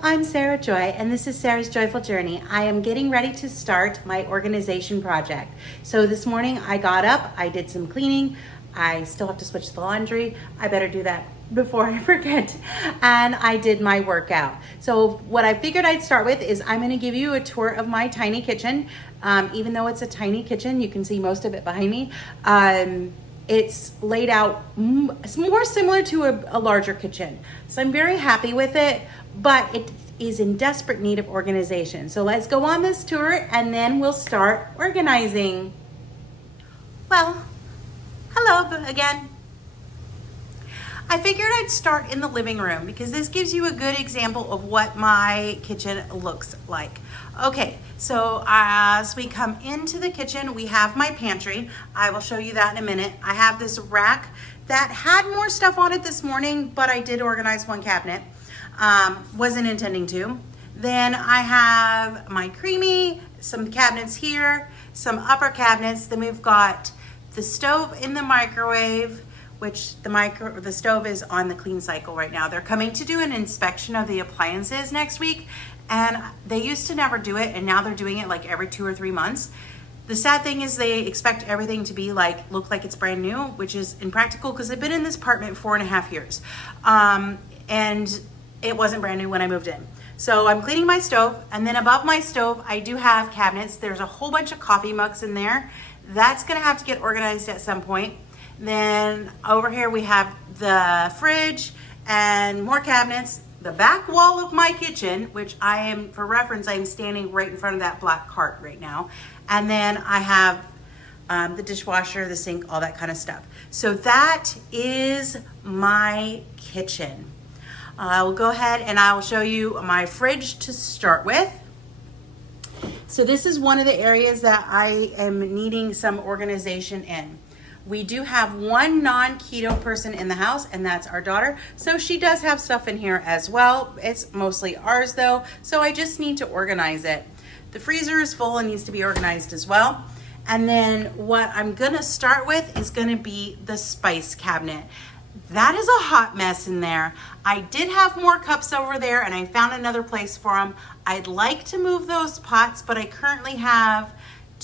Hello, I'm Sarah Joy, and this is Sarah's Joyful Journey. I am getting ready to start my organization project. So this morning I got up, I did some cleaning. I still have to switch the laundry. I better do that before I forget. And I did my workout. So what I figured I'd start with is I'm going to give you a tour of my tiny kitchen. Even though it's a tiny kitchen, you can see most of it behind me. It's laid out more similar to a larger kitchen. So I'm very happy with it, but it is in desperate need of organization. So let's go on this tour and then we'll start organizing. Well, hello again. I figured I'd start in the living room because this gives you a good example of what my kitchen looks like. Okay, so as we come into the kitchen, we have my pantry. I will show you that in a minute. I have this rack that had more stuff on it this morning, but I did organize one cabinet. Wasn't intending to. Then I have my creamy, some cabinets here, some upper cabinets. Then we've got the stove in the microwave, which the stove is on the clean cycle right now. They're coming to do an inspection of the appliances next week, and they used to never do it, and now they're doing it like every 2 or 3 months. The sad thing is they expect everything to be look like it's brand new, which is impractical because I've been in this apartment 4.5 years. And it wasn't brand new when I moved in. So I'm cleaning my stove, and then above my stove, I do have cabinets. There's a whole bunch of coffee mugs in there. That's gonna have to get organized at some point. Then over here we have the fridge and more cabinets. The back wall of my kitchen, which I am, for reference, I am standing right in front of that black cart right now. And then I have the dishwasher, the sink, all that kind of stuff. So that is my kitchen. I will go ahead and I will show you my fridge to start with. So this is one of the areas that I am needing some organization in. We do have one non-keto person in the house, and that's our daughter. So she does have stuff in here as well. It's mostly ours though, so I just need to organize it. The freezer is full and needs to be organized as well. And then what I'm gonna start with is gonna be the spice cabinet. That is a hot mess in there. I did have more cups over there and I found another place for them. I'd like to move those pots, but I currently have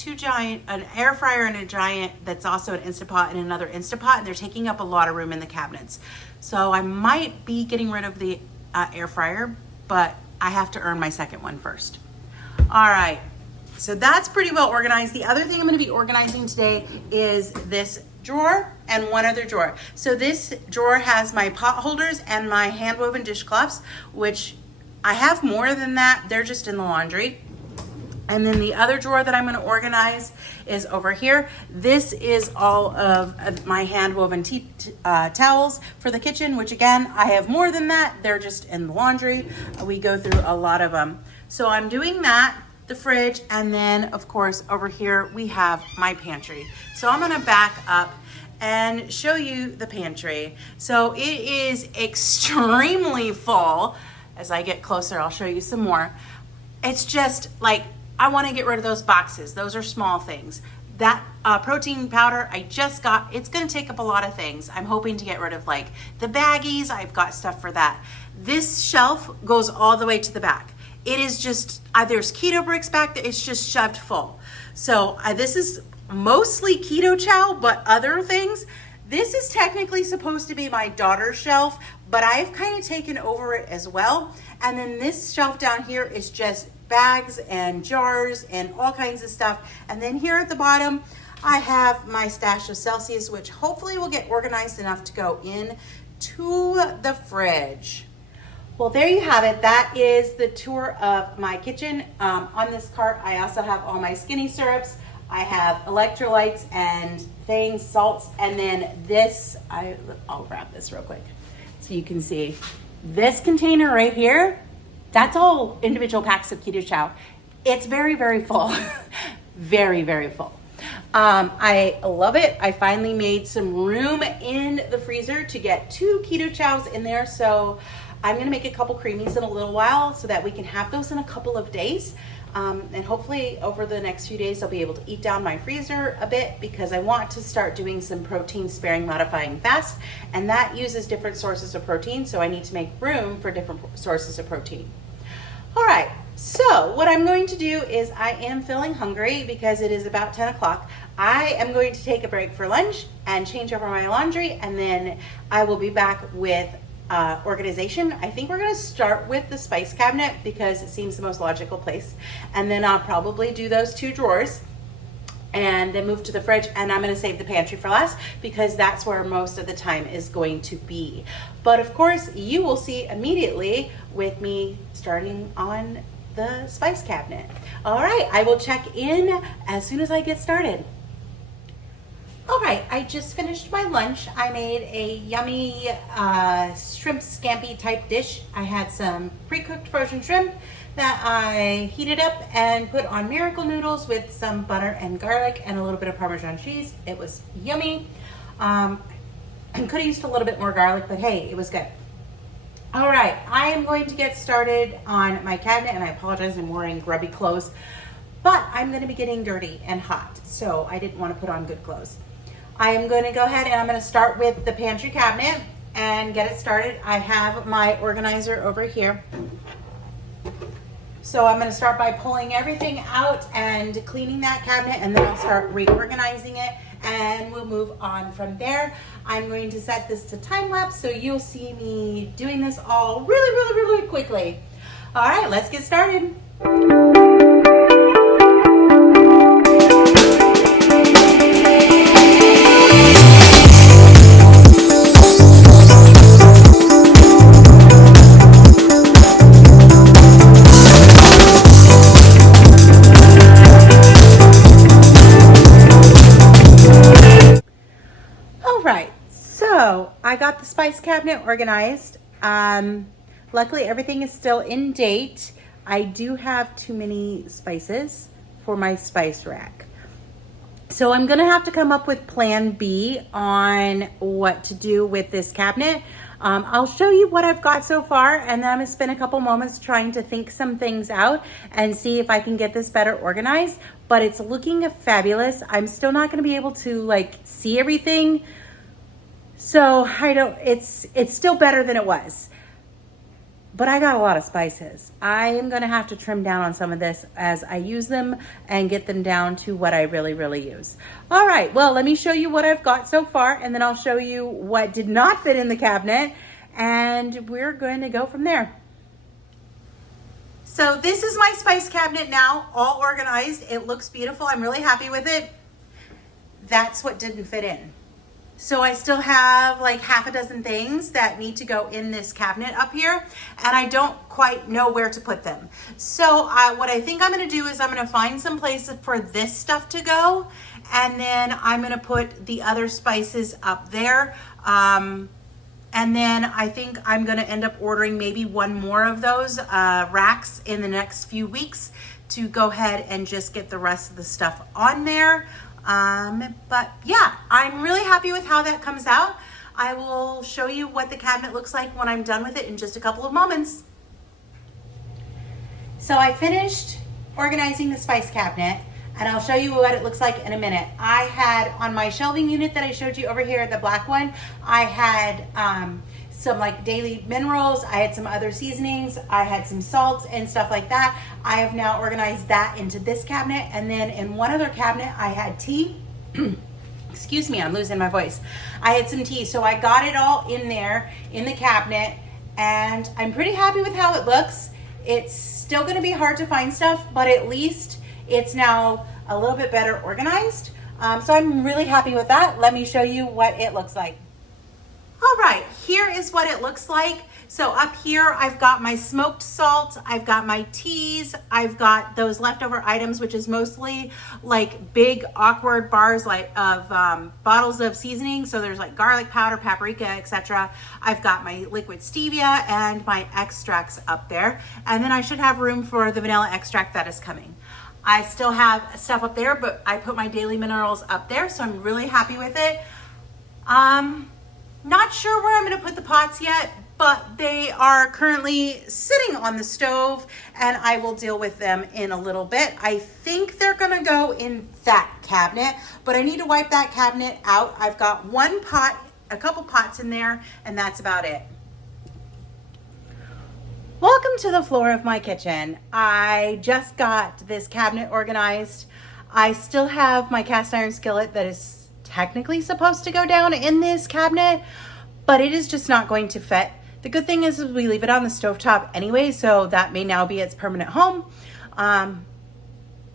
an air fryer and a giant that's also an Instapot and another Instapot, and they're taking up a lot of room in the cabinets. So I might be getting rid of the air fryer, but I have to earn my second one first. All right, so that's pretty well organized. The other thing I'm gonna be organizing today is this drawer and one other drawer. So this drawer has my pot holders and my hand woven dishcloths, which I have more than that. They're just in the laundry. And then the other drawer that I'm going to organize is over here. This is all of my hand woven towels for the kitchen, which again, I have more than that. They're just in the laundry. We go through a lot of them. So I'm doing that, the fridge, and then of course over here we have my pantry. So I'm going to back up and show you the pantry. So it is extremely full. As I get closer, I'll show you some more. It's just like, I want to get rid of those boxes. Those are small things. That protein powder I just got, it's going to take up a lot of things. I'm hoping to get rid of like the baggies. I've got stuff for that. This shelf goes all the way to the back. It is just, there's keto bricks back there. It's just shoved full. So this is mostly keto chow, but other things. This is technically supposed to be my daughter's shelf, but I've kind of taken over it as well. And then this shelf down here is just bags and jars and all kinds of stuff. And then here at the bottom, I have my stash of Celsius, which hopefully will get organized enough to go in to the fridge. Well, there you have it. That is the tour of my kitchen. On this cart, I also have all my skinny syrups. I have electrolytes and things, salts, and then this, I'll grab this real quick so you can see. This container right here, that's all individual packs of keto chow. It's very, very full. Very, very full. I love it. I finally made some room in the freezer to get 2 keto chows in there. So I'm gonna make a couple creamies in a little while so that we can have those in a couple of days. And hopefully over the next few days, I'll be able to eat down my freezer a bit because I want to start doing some protein sparing modifying fast, and that uses different sources of protein. So I need to make room for different sources of protein. All right, so what I'm going to do is I am feeling hungry because it is about 10 o'clock. I am going to take a break for lunch and change over my laundry, and then I will be back with organization. I think we're going to start with the spice cabinet because it seems the most logical place, and then I'll probably do those 2 drawers and then move to the fridge, and I'm going to save the pantry for last because that's where most of the time is going to be. But of course, you will see immediately with me starting on the spice cabinet. All right, I will check in as soon as I get started. All right, I just finished my lunch. I made a yummy shrimp scampi type dish. I had some pre-cooked frozen shrimp that I heated up and put on miracle noodles with some butter and garlic and a little bit of Parmesan cheese. It was yummy. I could have used a little bit more garlic, but hey, it was good. All right, I am going to get started on my cabinet, and I apologize, I'm wearing grubby clothes, but I'm gonna be getting dirty and hot, so I didn't want to put on good clothes. I am going to go ahead and I'm going to start with the pantry cabinet and get it started. I have my organizer over here. So I'm going to start by pulling everything out and cleaning that cabinet, and then I'll start reorganizing it and we'll move on from there. I'm going to set this to time lapse so you'll see me doing this all really quickly. All right, let's get started. So I got the spice cabinet organized. Luckily everything is still in date. I do have too many spices for my spice rack. So I'm gonna have to come up with plan B on what to do with this cabinet. I'll show you what I've got so far, and then I'm gonna spend a couple moments trying to think some things out and see if I can get this better organized, but it's looking fabulous. I'm still not gonna be able to like see everything. So it's still better than it was, but I got a lot of spices. I am gonna have to trim down on some of this as I use them and get them down to what I really use. All right, well, let me show you what I've got so far, and then I'll show you what did not fit in the cabinet, and we're going to go from there. So this is my spice cabinet now, all organized. It looks beautiful. I'm really happy with it. That's what didn't fit in. So I still have like half a dozen things that need to go in this cabinet up here, and I don't quite know where to put them. So what I think I'm gonna do is I'm gonna find some place for this stuff to go, and then I'm gonna put the other spices up there. And then I think I'm gonna end up ordering maybe one more of those racks in the next few weeks to go ahead and just get the rest of the stuff on there. But yeah, I'm really happy with how that comes out. I will show you what the cabinet looks like when I'm done with it in just a couple of moments. So I finished organizing the spice cabinet, and I'll show you what it looks like in a minute. I had on my shelving unit that I showed you over here, the black one, I had some like daily minerals, I had some other seasonings, I had some salt and stuff like that. I have now organized that into this cabinet, and then in one other cabinet I had tea. Excuse me, I'm losing my voice. I had some tea, so I got it all in there in the cabinet, and I'm pretty happy with how it looks. It's still gonna be hard to find stuff, but at least it's now a little bit better organized. So I'm really happy with that. Let me show you what it looks like. All right, here is what it looks like. So up here, I've got my smoked salt, I've got my teas, I've got those leftover items, which is mostly like big awkward bars like of bottles of seasoning. So there's like garlic powder, paprika, etc. I've got my liquid stevia and my extracts up there. And then I should have room for the vanilla extract that is coming. I still have stuff up there, but I put my daily minerals up there, so I'm really happy with it. Not sure where I'm gonna put the pots yet, but they are currently sitting on the stove, and I will deal with them in a little bit. I think they're gonna go in that cabinet, but I need to wipe that cabinet out. I've got one pot, a couple pots in there, and that's about it. Welcome to the floor of my kitchen. I just got this cabinet organized. I still have my cast iron skillet that is technically supposed to go down in this cabinet, but it is just not going to fit. The good thing is we leave it on the stovetop anyway, so that may now be its permanent home.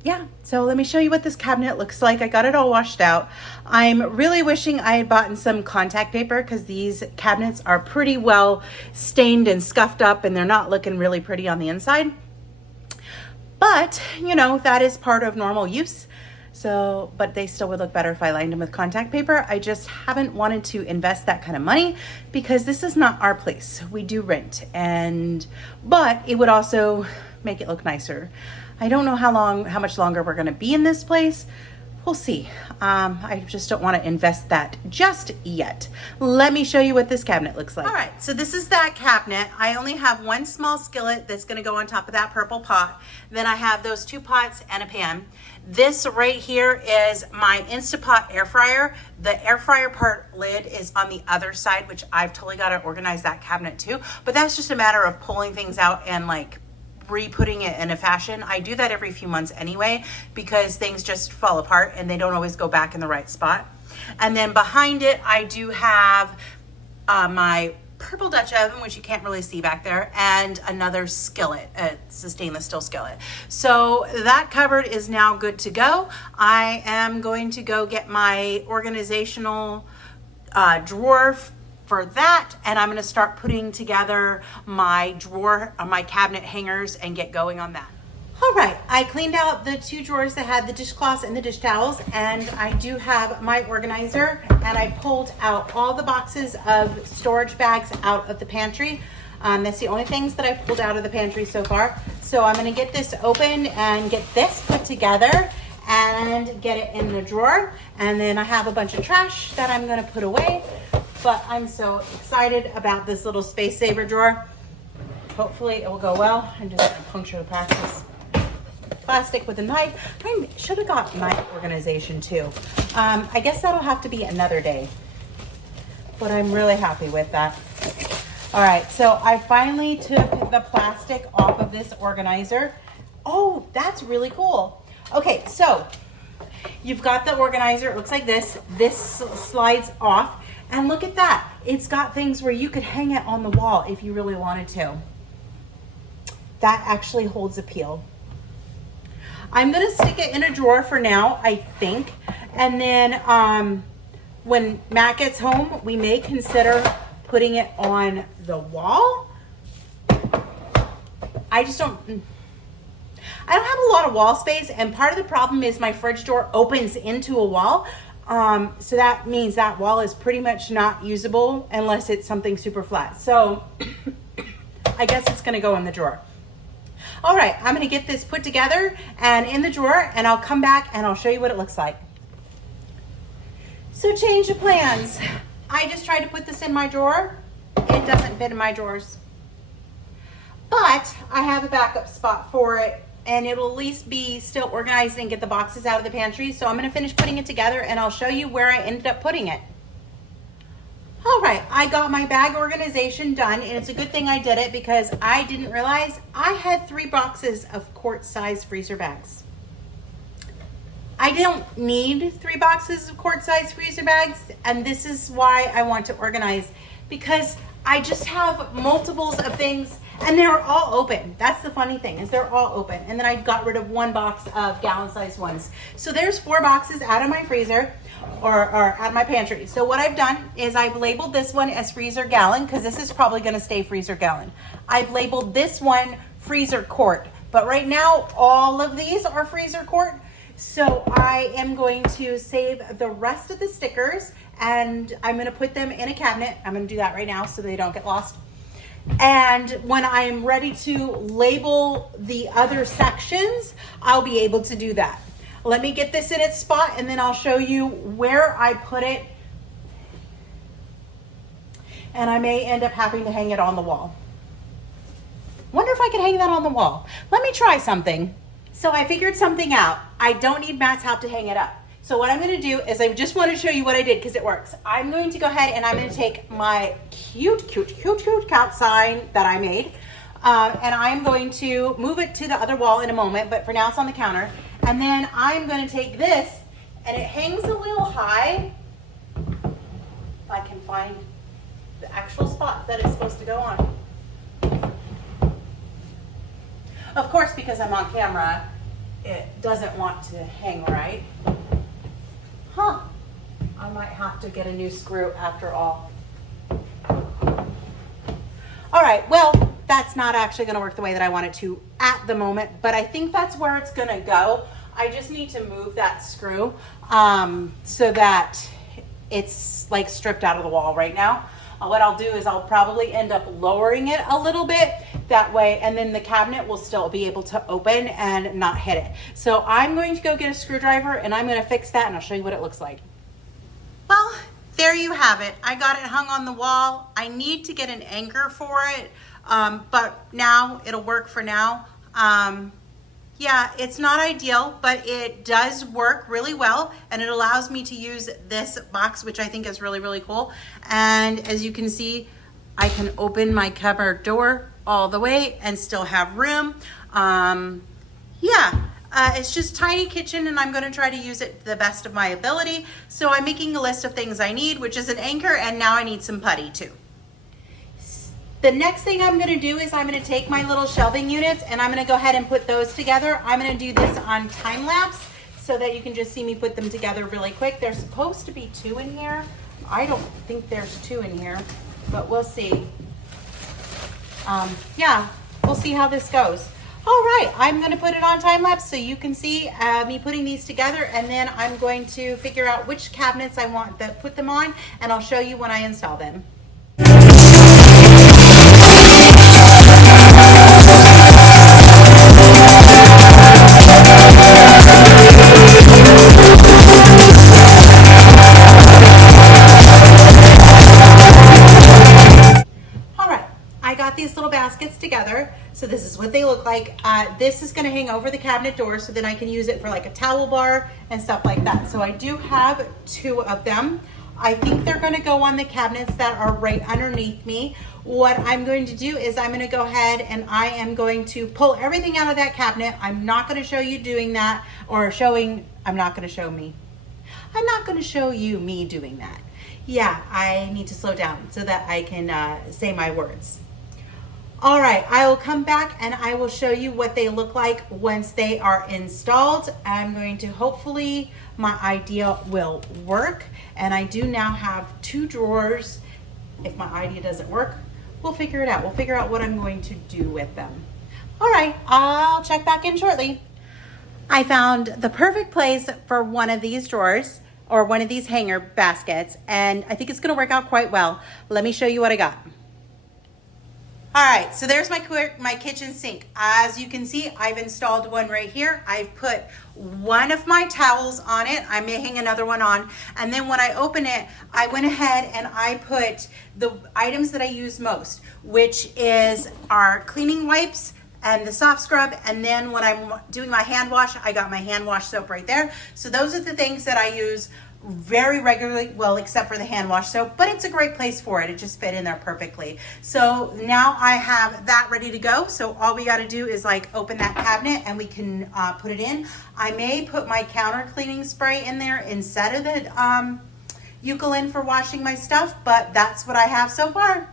Yeah, so let me show you what this cabinet looks like. I got it all washed out. I'm really wishing I had bought some contact paper because these cabinets are pretty well stained and scuffed up and they're not looking really pretty on the inside. But, you know, that is part of normal use. So, but they still would look better if I lined them with contact paper. I just haven't wanted to invest that kind of money because this is not our place. We do rent, but it would also make it look nicer. I don't know how much longer we're gonna be in this place. We'll see. I just don't want to invest that just yet. Let me show you what this cabinet looks like. All right, so this is that cabinet. I only have one small skillet that's gonna go on top of that purple pot. Then I have those 2 pots and a pan. This right here is my Instapot air fryer. The air fryer part lid is on the other side, which I've totally got to organize that cabinet too. But that's just a matter of pulling things out and like re-putting it in a fashion. I do that every few months anyway because things just fall apart and they don't always go back in the right spot. And then behind it, I do have my purple Dutch oven, which you can't really see back there, and another skillet. It's a stainless steel skillet. So that cupboard is now good to go. I am going to go get my organizational drawer for that, and I'm going to start putting together my drawer, my cabinet hangers, and get going on that. All right, I cleaned out the 2 drawers that had the dishcloths and the dish towels, and I do have my organizer, and I pulled out all the boxes of storage bags out of the pantry. That's the only things that I've pulled out of the pantry so far. So I'm going to get this open and get this put together and get it in the drawer, and then I have a bunch of trash that I'm going to put away. But I'm so excited about this little space saver drawer. Hopefully it will go well. I'm just gonna puncture the plastic with a knife. I should have got knife organization too. I guess that'll have to be another day, but I'm really happy with that. All right, so I finally took the plastic off of this organizer. Oh, that's really cool. Okay, so you've got the organizer. It looks like this. This slides off. And look at that. It's got things where you could hang it on the wall if you really wanted to. That actually holds appeal. I'm gonna stick it in a drawer for now, I think. And then when Matt gets home, we may consider putting it on the wall. I don't have a lot of wall space, and part of the problem is my fridge door opens into a wall. So that means that wall is pretty much not usable unless it's something super flat. So I guess it's gonna go in the drawer. All right, I'm gonna get this put together and in the drawer, and I'll come back and I'll show you what it looks like. So change of plans. I just tried to put this in my drawer. It doesn't fit in my drawers. But I have a backup spot for it, and it'll at least be still organized and get the boxes out of the pantry. So I'm gonna finish putting it together and I'll show you where I ended up putting it. All right, I got my bag organization done, and it's a good thing I did it because I didn't realize I had 3 boxes of quart-size freezer bags. I don't need 3 boxes of quart-size freezer bags, and this is why I want to organize, because I just have multiples of things and they're all open. That's the funny thing, is they're all open. And then I got rid of 1 box of gallon-sized ones. So there's 4 boxes out of my freezer or out of my pantry. So what I've done is I've labeled this one as freezer gallon because this is probably gonna stay freezer gallon. I've labeled this one freezer quart, but right now all of these are freezer quart. So I am going to save the rest of the stickers and I'm gonna put them in a cabinet. I'm gonna do that right now so they don't get lost. And when I'm ready to label the other sections, I'll be able to do that. Let me get this in its spot and then I'll show you where I put it. And I may end up having to hang it on the wall. Wonder if I could hang that on the wall. Let me try something. So I figured something out. I don't need Matt's help to hang it up. So what I'm gonna do is I just wanna show you what I did because it works. I'm going to go ahead and I'm gonna take my cute cat sign that I made. And I'm going to move it to the other wall in a moment, but for now it's on the counter. And then I'm going to take this, and it hangs a little high. If I can find the actual spot that it's supposed to go on. Of course, because I'm on camera, it doesn't want to hang right. Huh. I might have to get a new screw after all. All right, well, that's not actually gonna work the way that I want it to at the moment, but I think that's where it's gonna go. I just need to move that screw so that it's like stripped out of the wall right now. What I'll do is I'll probably end up lowering it a little bit that way, and then the cabinet will still be able to open and not hit it. So I'm going to go get a screwdriver and I'm gonna fix that, and I'll show you what it looks like. Well, there you have it. I got it hung on the wall. I need to get an anchor for it, but now it'll work for now. Yeah, it's not ideal, but it does work really well, and it allows me to use this box, which I think is really, really cool. And as you can see, I can open my cupboard door all the way and still have room. It's just tiny kitchen, and I'm gonna try to use it to the best of my ability. So I'm making a list of things I need, which is an anchor, and now I need some putty too. The next thing I'm gonna do is I'm gonna take my little shelving units and I'm gonna go ahead and put those together. I'm gonna do this on time lapse so that you can just see me put them together really quick. There's supposed to be 2 in here. I don't think there's 2 in here, but we'll see. We'll see how this goes. All right, I'm gonna put it on time lapse so you can see me putting these together, and then I'm going to figure out which cabinets I want to put them on, and I'll show you when I install them. These little baskets together. So this is what they look like. This is going to hang over the cabinet door so then I can use it for like a towel bar and stuff like that. So I do have 2 of them. I think they're going to go on the cabinets that are right underneath me. What I'm going to do is I'm going to go ahead and I am going to pull everything out of that cabinet. I'm not going to show you doing that, or I'm not going to show you me doing that. Yeah, I need to slow down so that I can say my words. All right, I will come back and I will show you what they look like once they are installed. I'm going to, hopefully my idea will work. And I do now have 2 drawers. If my idea doesn't work, we'll figure it out. We'll figure out what I'm going to do with them. All right, I'll check back in shortly. I found the perfect place for one of these drawers or one of these hanger baskets, and I think it's gonna work out quite well. Let me show you what I got. All right, so there's my kitchen sink. As you can see, I've installed one right here. I've put one of my towels on it. I may hang another one on. And then when I open it, I went ahead and I put the items that I use most, which is our cleaning wipes and the soft scrub. And then when I'm doing my hand wash, I got my hand wash soap right there. So those are the things that I use very regularly, well, except for the hand wash soap, but it's a great place for it. It just fit in there perfectly. So now I have that ready to go. So all we got to do is like open that cabinet and we can put it in. I may put my counter cleaning spray in there instead of the Eucalyptus for washing my stuff, but that's what I have so far.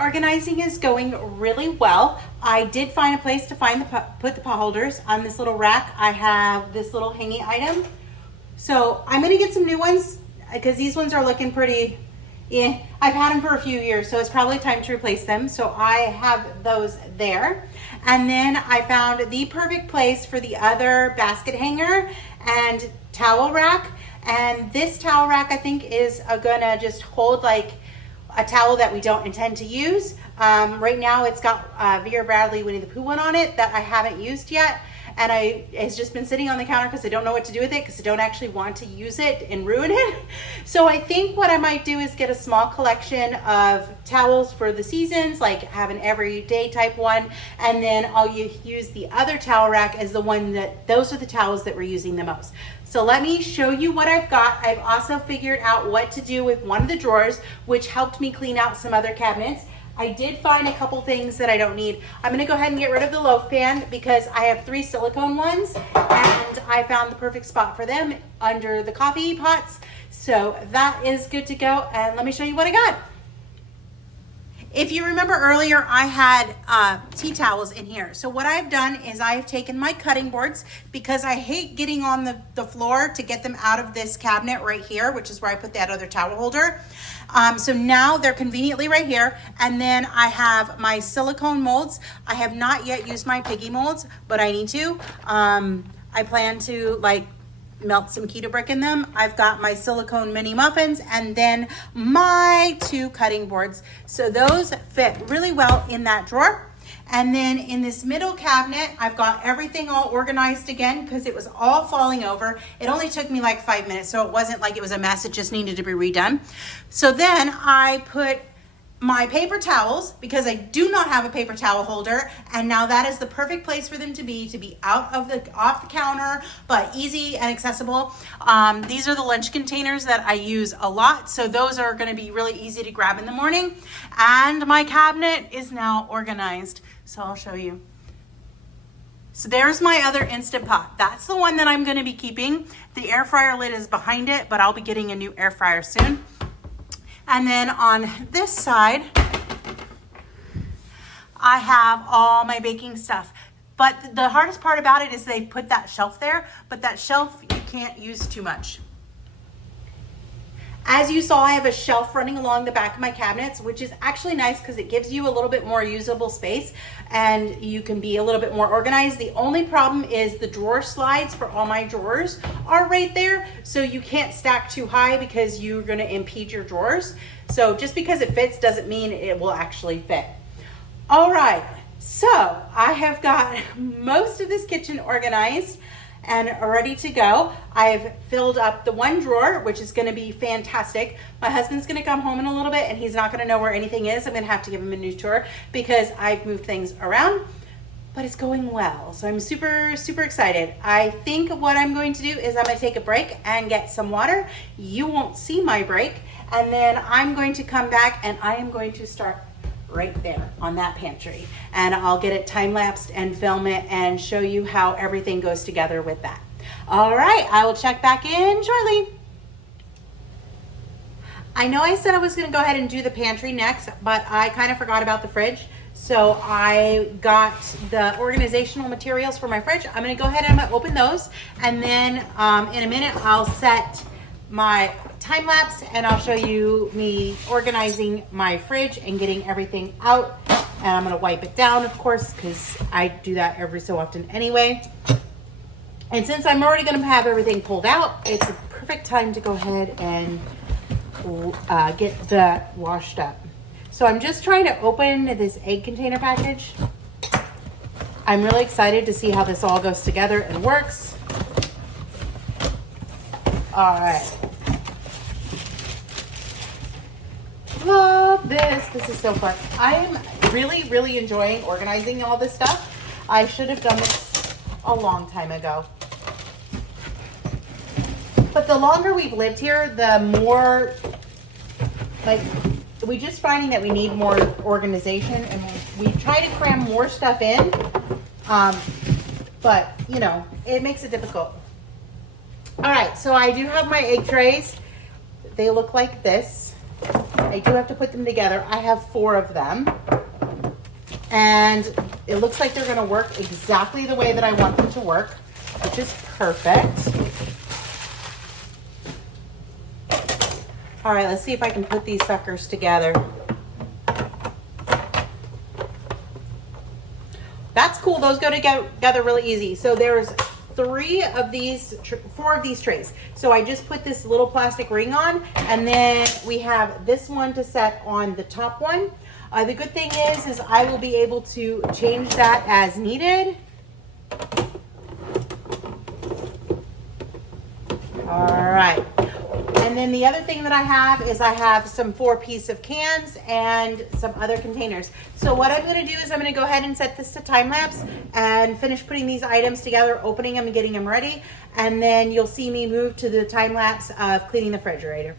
Organizing is going really well. I did find a place to put the pot holders on this little rack. I have this little hanging item. So I'm gonna get some new ones because these ones are looking pretty, I've had them for a few years, so it's probably time to replace them. So I have those there. And then I found the perfect place for the other basket hanger and towel rack. And this towel rack I think is gonna just hold like a towel that we don't intend to use. Right now it's got Vera Bradley Winnie the Pooh one on it that I haven't used yet. And it's just been sitting on the counter because I don't know what to do with it because I don't actually want to use it and ruin it. So I think what I might do is get a small collection of towels for the seasons, like have an everyday type one, and then I'll use the other towel rack as the one those are the towels that we're using the most. So let me show you what I've got. I've also figured out what to do with one of the drawers, which helped me clean out some other cabinets. I did find a couple things that I don't need. I'm gonna go ahead and get rid of the loaf pan because I have 3 silicone ones and I found the perfect spot for them under the coffee pots. So that is good to go, and let me show you what I got. If you remember earlier, I had tea towels in here. So what I've done is I've taken my cutting boards, because I hate getting on the floor to get them out of this cabinet right here, which is where I put that other towel holder. So now they're conveniently right here. And then I have my silicone molds. I have not yet used my piggy molds, but I need to. I plan to melt some keto brick in them. I've got my silicone mini muffins and then my 2 cutting boards. So those fit really well in that drawer. And then in this middle cabinet, I've got everything all organized again because it was all falling over. It only took me like 5 minutes, so it wasn't like it was a mess. It just needed to be redone. So then I put my paper towels, because I do not have a paper towel holder, and now that is the perfect place for them to be off the counter, but easy and accessible. These are the lunch containers that I use a lot, so those are going to be really easy to grab in the morning. And my cabinet is now organized, so I'll show you. So there's my other Instant Pot. That's the one that I'm going to be keeping. The air fryer lid is behind it, but I'll be getting a new air fryer soon. And then on this side, I have all my baking stuff. But the hardest part about it is they put that shelf there, but that shelf you can't use too much. As you saw, I have a shelf running along the back of my cabinets, which is actually nice because it gives you a little bit more usable space and you can be a little bit more organized. The only problem is the drawer slides for all my drawers are right there. So you can't stack too high because you're going to impede your drawers. So just because it fits doesn't mean it will actually fit. All right, so I have got most of this kitchen organized and ready to go. I've filled up the one drawer, which is gonna be fantastic. My husband's gonna come home in a little bit and he's not gonna know where anything is. I'm gonna have to give him a new tour because I've moved things around, but it's going well. So I'm super, super excited. I think what I'm going to do is I'm gonna take a break and get some water. You won't see my break. And then I'm going to come back and I am going to start right there on that pantry, and I'll get it time-lapsed and film it and show you how everything goes together with that. All right, I will check back in shortly. I know I said I was going to go ahead and do the pantry next, but I kind of forgot about the fridge. So I got the organizational materials for my fridge. I'm going to go ahead and I'm going to open those, and then in a minute I'll set my time lapse and I'll show you me organizing my fridge and getting everything out. And I'm gonna wipe it down, of course, because I do that every so often anyway. And since I'm already gonna have everything pulled out, it's a perfect time to go ahead and get that washed up. So I'm just trying to open this egg container package. I'm really excited to see how this all goes together and works. All right. Love this. This is so fun. I am really, really enjoying organizing all this stuff. I should have done this a long time ago. But the longer we've lived here, the more, we just finding that we need more organization, and we try to cram more stuff in, but you know, it makes it difficult. All right, so I do have my egg trays. They look like this. I do have to put them together. I have 4 of them, and it looks like they're gonna work exactly the way that I want them to work, which is perfect. All right, let's see if I can put these suckers together. That's cool. Those go together really easy. So there's 4 of these trays. So I just put this little plastic ring on, and then we have this one to set on the top one. The good thing is I will be able to change that as needed. All right. And then the other thing that I have is I have some 4-piece of cans and some other containers. So what I'm going to do is I'm going to go ahead and set this to time lapse and finish putting these items together, opening them and getting them ready. And then you'll see me move to the time lapse of cleaning the refrigerator.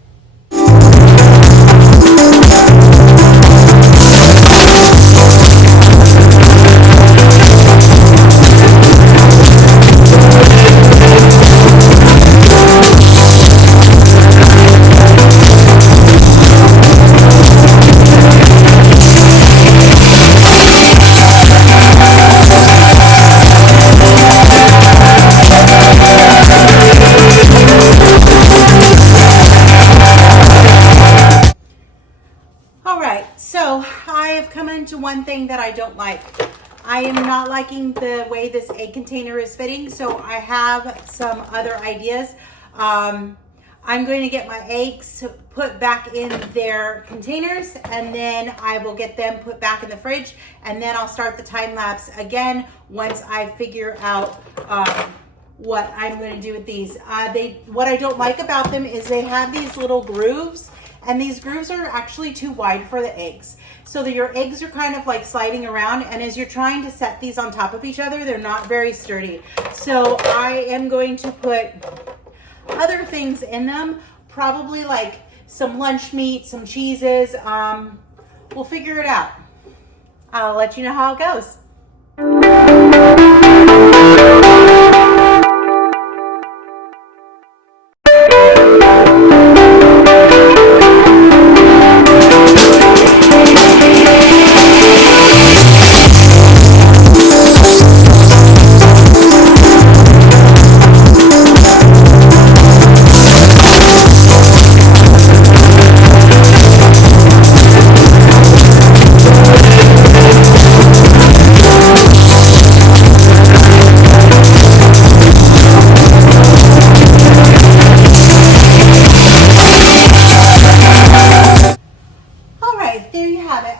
come into one thing that I don't like. I am not liking the way this egg container is fitting, so I have some other ideas. I'm going to get my eggs put back in their containers, and then I will get them put back in the fridge, and then I'll start the time lapse again once I figure out what I'm going to do with these. What I don't like about them is they have these little grooves, and these grooves are actually too wide for the eggs. So that your eggs are kind of like sliding around, and as you're trying to set these on top of each other, they're not very sturdy. So I am going to put other things in them, probably like some lunch meat, some cheeses. We'll figure it out. I'll let you know how it goes.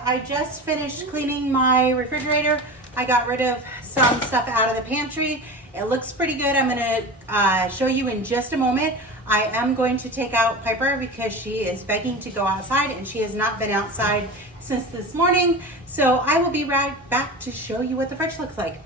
I just finished cleaning my refrigerator. I got rid of some stuff out of the pantry. It looks pretty good. I'm gonna show you in just a moment. I am going to take out Piper because she is begging to go outside, and she has not been outside since this morning. So I will be right back to show you what the fridge looks like.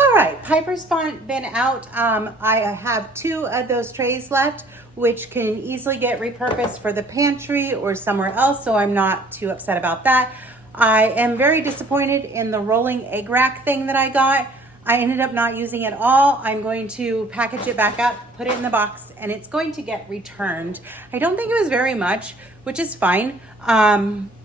All right, Piper's been out. I have 2 of those trays left, which can easily get repurposed for the pantry or somewhere else, so I'm not too upset about that. I am very disappointed in the rolling egg rack thing that I got. I ended up not using it all. I'm going to package it back up, put it in the box, and it's going to get returned. I don't think it was very much, which is fine,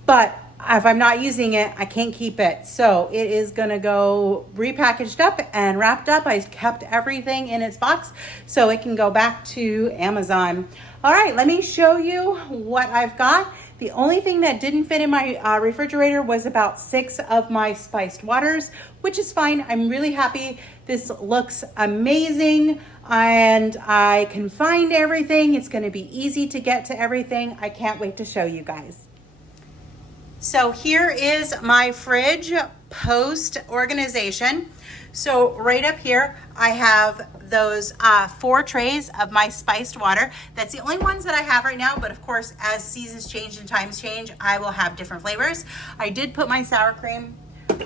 but if I'm not using it, I can't keep it. So it is gonna go repackaged up and wrapped up. I kept everything in its box so it can go back to Amazon. All right, let me show you what I've got. The only thing that didn't fit in my refrigerator was about 6 of my spiced waters, which is fine. I'm really happy. This looks amazing, and I can find everything. It's gonna be easy to get to everything. I can't wait to show you guys. So here is my fridge post organization. So right up here, I have those 4 trays of my spiced water. That's the only ones that I have right now, but of course, as seasons change and times change, I will have different flavors. I did put my sour cream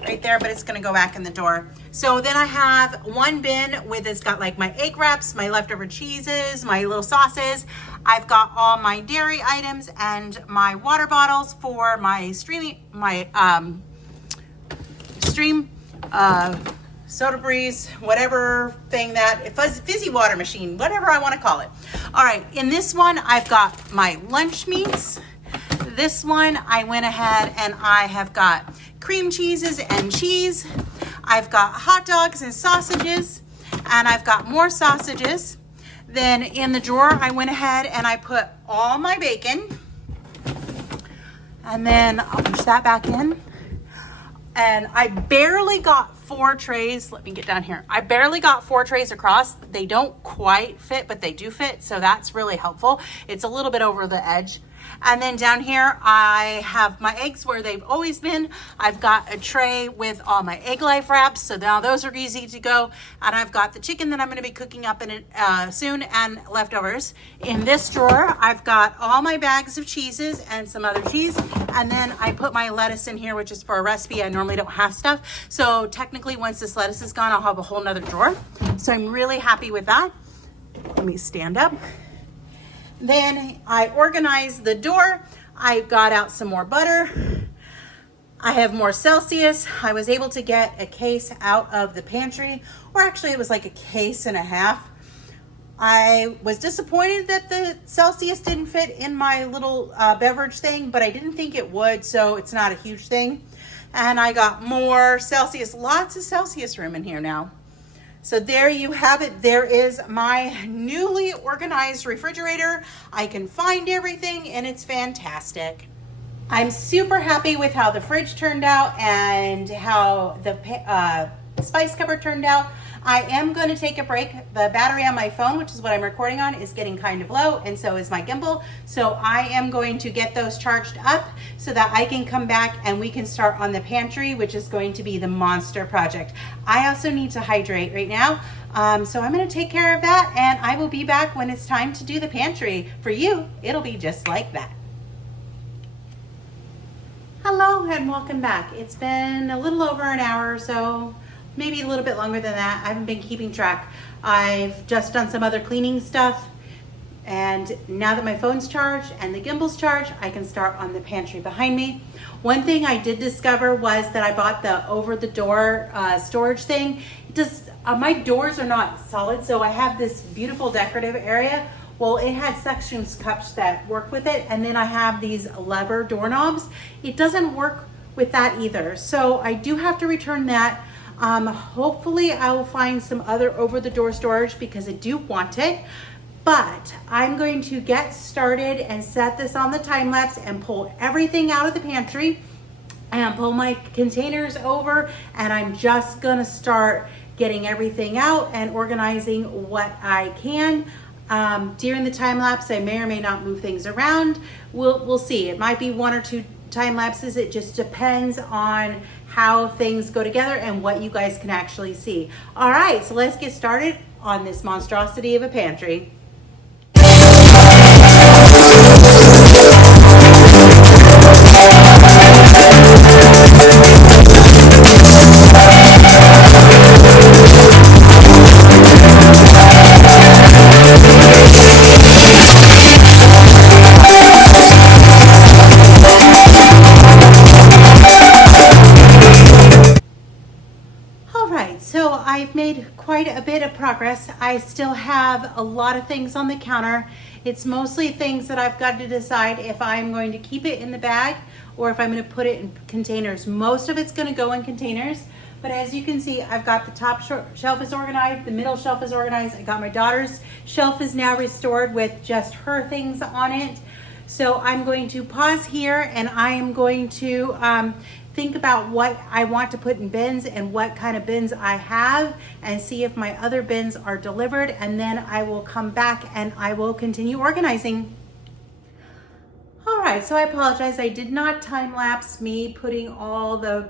right there, but it's gonna go back in the door. So then I have 1 bin with, it's got like my egg wraps, my leftover cheeses, my little sauces. I've got all my dairy items and my water bottles for my stream, Soda Breeze, whatever thing that, fizzy water machine, whatever I want to call it. All right, in this one, I've got my lunch meats. This one, I went ahead and I have got cream cheeses and cheese. I've got hot dogs and sausages, and I've got more sausages. Then in the drawer, I went ahead and I put all my bacon, and then I'll push that back in. And I barely got 4 trays. Let me get down here. I barely got 4 trays across. They don't quite fit, but they do fit. So that's really helpful. It's a little bit over the edge. And then down here, I have my eggs where they've always been. I've got a tray with all my Egg Life wraps, so now those are easy to go. And I've got the chicken that I'm gonna be cooking up in it soon, and leftovers. In this drawer, I've got all my bags of cheeses and some other cheese. And then I put my lettuce in here, which is for a recipe. I normally don't have stuff. So technically, once this lettuce is gone, I'll have a whole nother drawer. So I'm really happy with that. Let me stand up. Then I organized the door. I got out some more butter. I have more Celsius. I was able to get a case out of the pantry, or actually it was like a case and a half. I was disappointed that the Celsius didn't fit in my little beverage thing, but I didn't think it would, so it's not a huge thing. And I got more Celsius, lots of Celsius room in here now. So there you have it. There is my newly organized refrigerator. I can find everything, and it's fantastic. I'm super happy with how the fridge turned out and how the spice cupboard turned out. I am going to take a break. The battery on my phone, which is what I'm recording on, is getting kind of low, and so is my gimbal. So I am going to get those charged up so that I can come back and we can start on the pantry, which is going to be the monster project. I also need to hydrate right now. So I'm going to take care of that, and I will be back when it's time to do the pantry. For you, it'll be just like that. Hello and welcome back. It's been a little over an hour or so, maybe a little bit longer than that. I haven't been keeping track. I've just done some other cleaning stuff, and now that my phone's charged and the gimbal's charged, I can start on the pantry behind me. One thing I did discover was that I bought the over-the-door storage thing. My doors are not solid, so I have this beautiful decorative area. Well, it had suction cups that work with it, and then I have these lever doorknobs. It doesn't work with that either, so I do have to return that. Hopefully I will find some other over-the-door storage because I do want it, but I'm going to get started and set this on the time lapse and pull everything out of the pantry and pull my containers over, and I'm just gonna start getting everything out and organizing what I can. During the time lapse, I may or may not move things around. We'll see. It might be 1 or 2 time lapses. It just depends on how things go together and what you guys can actually see. All right, so let's get started on this monstrosity of a pantry. So I've made quite a bit of progress. I still have a lot of things on the counter. It's mostly things that I've got to decide if I'm going to keep it in the bag or if I'm going to put it in containers. Most of it's going to go in containers, but as you can see, I've got the top shelf is organized, the middle shelf is organized. I got my daughter's shelf is now restored with just her things on it. So I'm going to pause here, and I am going to think about what I want to put in bins and what kind of bins I have, and see if my other bins are delivered, and then I will come back and I will continue organizing. All right, so I apologize. I did not time lapse me putting all the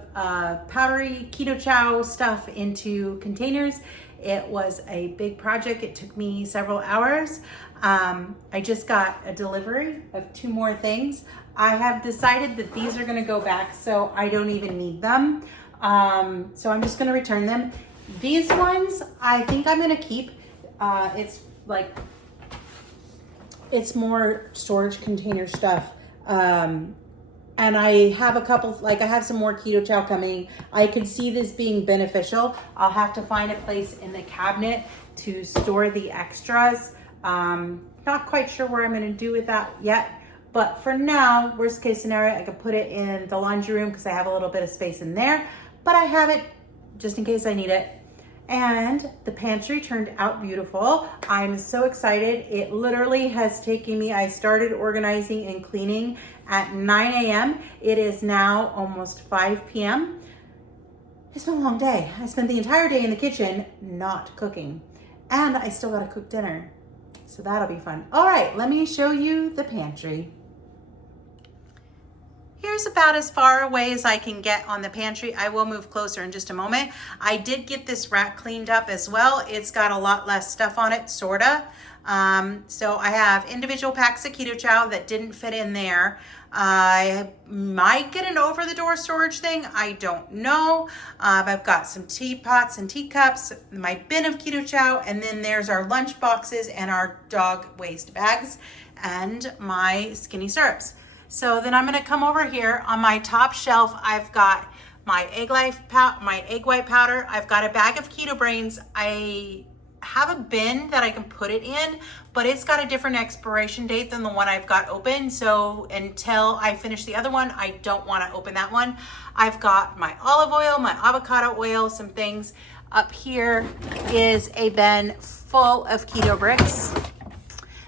powdery keto chow stuff into containers. It was a big project. It took me several hours. I just got a delivery of 2 more things. I have decided that these are gonna go back, so I don't even need them. So I'm just gonna return them. These ones, I think I'm gonna keep. It's more storage container stuff. And I have a couple, I have some more keto chow coming. I could see this being beneficial. I'll have to find a place in the cabinet to store the extras. Not quite sure where I'm gonna do with that yet. But for now, worst case scenario, I could put it in the laundry room because I have a little bit of space in there, but I have it just in case I need it. And the pantry turned out beautiful. I'm so excited. It literally has taken me, I started organizing and cleaning at 9 a.m. It is now almost 5 p.m. It's been a long day. I spent the entire day in the kitchen not cooking, and I still gotta cook dinner. So that'll be fun. All right, let me show you the pantry. Here's about as far away as I can get on the pantry. I will move closer in just a moment. I did get this rack cleaned up as well. It's got a lot less stuff on it, sorta. So I have individual packs of keto chow that didn't fit in there. I might get an over-the-door storage thing. I don't know. I've got some teapots and teacups, my bin of keto chow, and then there's our lunch boxes and our dog waste bags and my skinny syrups. So then I'm gonna come over here on my top shelf. I've got my egg white powder. I've got a bag of Keto Brains. I have a bin that I can put it in, but it's got a different expiration date than the one I've got open. So until I finish the other one, I don't want to open that one. I've got my olive oil, my avocado oil, some things. Up here is a bin full of keto bricks.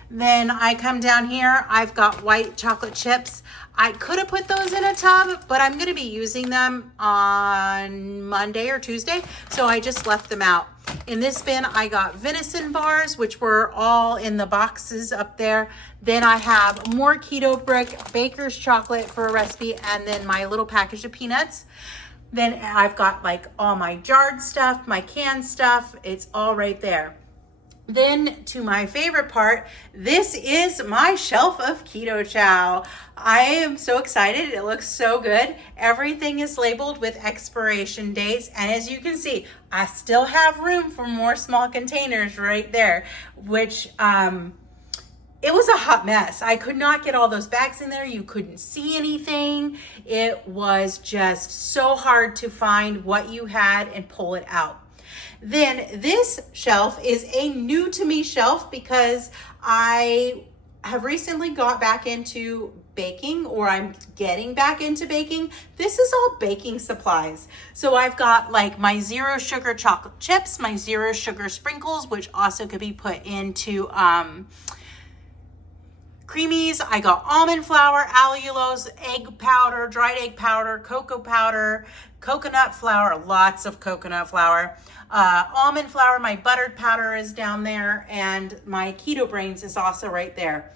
Then I come down here, I've got white chocolate chips. I could have put those in a tub, but I'm gonna be using them on Monday or Tuesday, so I just left them out. In this bin, I got venison bars, which were all in the boxes up there. Then I have more Keto Brick, baker's chocolate for a recipe, and then my little package of peanuts. Then I've got like all my jarred stuff, my canned stuff, it's all right there. Then to my favorite part, this is my shelf of Keto Chow. I am so excited. It looks so good. Everything is labeled with expiration dates. And as you can see, I still have room for more small containers right there, which it was a hot mess. I could not get all those bags in there. You couldn't see anything. It was just so hard to find what you had and pull it out. Then this shelf is a new to me shelf because I have recently got back into baking, or I'm getting back into baking. This is all baking supplies. So I've got like my zero sugar chocolate chips, my zero sugar sprinkles, which also could be put into creamies. I got almond flour, allulose, egg powder, dried egg powder, cocoa powder, coconut flour, lots of coconut flour, almond flour, my buttered powder is down there, and my Keto Brains is also right there.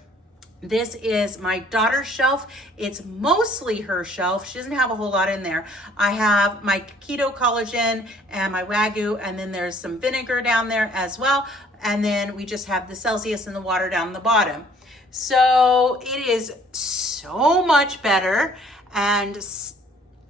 This is my daughter's shelf. It's mostly her shelf. She doesn't have a whole lot in there. I have my keto collagen and my Wagyu, and then there's some vinegar down there as well. And then we just have the Celsius and the water down the bottom. So it is so much better, and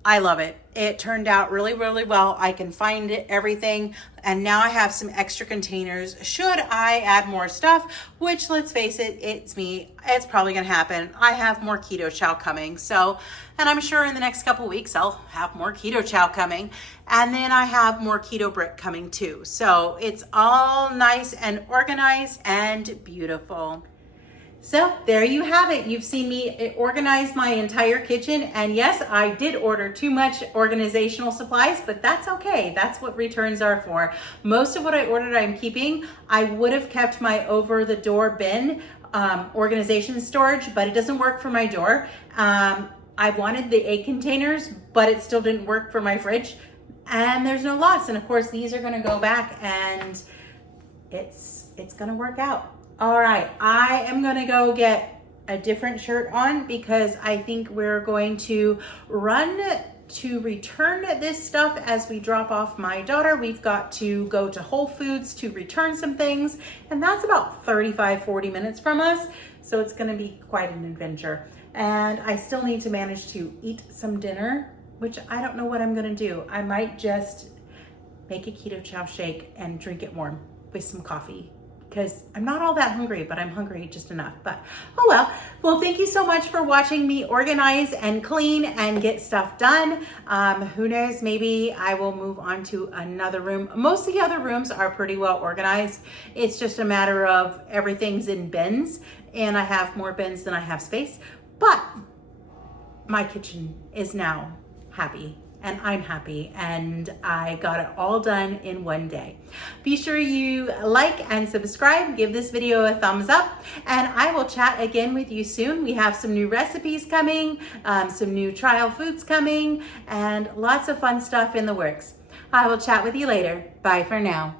I love it. It turned out really, really well. I can find everything, and now I have some extra containers should I add more stuff, which, let's face it, it's me. It's probably gonna happen. I have more Keto Chow coming. So, and I'm sure in the next couple weeks, I'll have more Keto Chow coming. And then I have more Keto Brick coming too. So it's all nice and organized and beautiful. So there you have it. You've seen me organize my entire kitchen. And yes, I did order too much organizational supplies, but that's okay. That's what returns are for. Most of what I ordered, I'm keeping. I would have kept my over the door bin organization storage, but it doesn't work for my door. I wanted the egg containers, but it still didn't work for my fridge. And there's no loss. And of course, these are gonna go back, and it's gonna work out. All right, I am gonna go get a different shirt on because I think we're going to run to return this stuff as we drop off my daughter. We've got to go to Whole Foods to return some things, and that's about 40 minutes from us. So it's gonna be quite an adventure. And I still need to manage to eat some dinner, which I don't know what I'm gonna do. I might just make a Keto Chow shake and drink it warm with some coffee, because I'm not all that hungry, but I'm hungry just enough. But oh well. Well, thank you so much for watching me organize and clean and get stuff done. Who knows, maybe I will move on to another room. Most of the other rooms are pretty well organized. It's just a matter of everything's in bins, and I have more bins than I have space. But my kitchen is now happy, and I'm happy, and I got it all done in one day. Be sure you like and subscribe, give this video a thumbs up, and I will chat again with you soon. We have some new recipes coming, some new trial foods coming, and lots of fun stuff in the works. I will chat with you later. Bye for now.